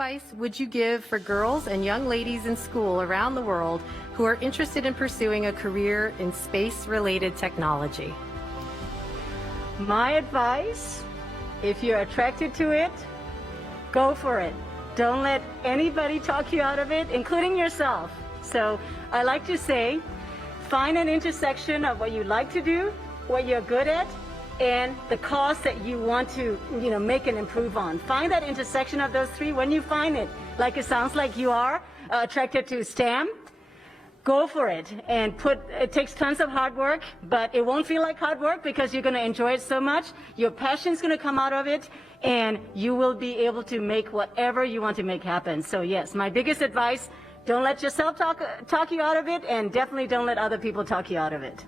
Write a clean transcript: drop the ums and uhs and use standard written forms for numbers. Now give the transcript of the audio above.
advice would you give for girls and young ladies in school around the world who are interested in pursuing a career in space-related technology? My advice, if you're attracted to it, go for it. Don't let anybody talk you out of it, including yourself. So I like to say, find an intersection of what you like to do, what you're good at, and the cause that you want to, make and improve on. Find that intersection of those three. When you find it, like it sounds like you are attracted to STEM, go for it. And it takes tons of hard work, but it won't feel like hard work because you're going to enjoy it so much. Your passion's going to come out of it, and you will be able to make whatever you want to make happen. So yes, my biggest advice, don't let yourself talk you out of it, and definitely don't let other people talk you out of it.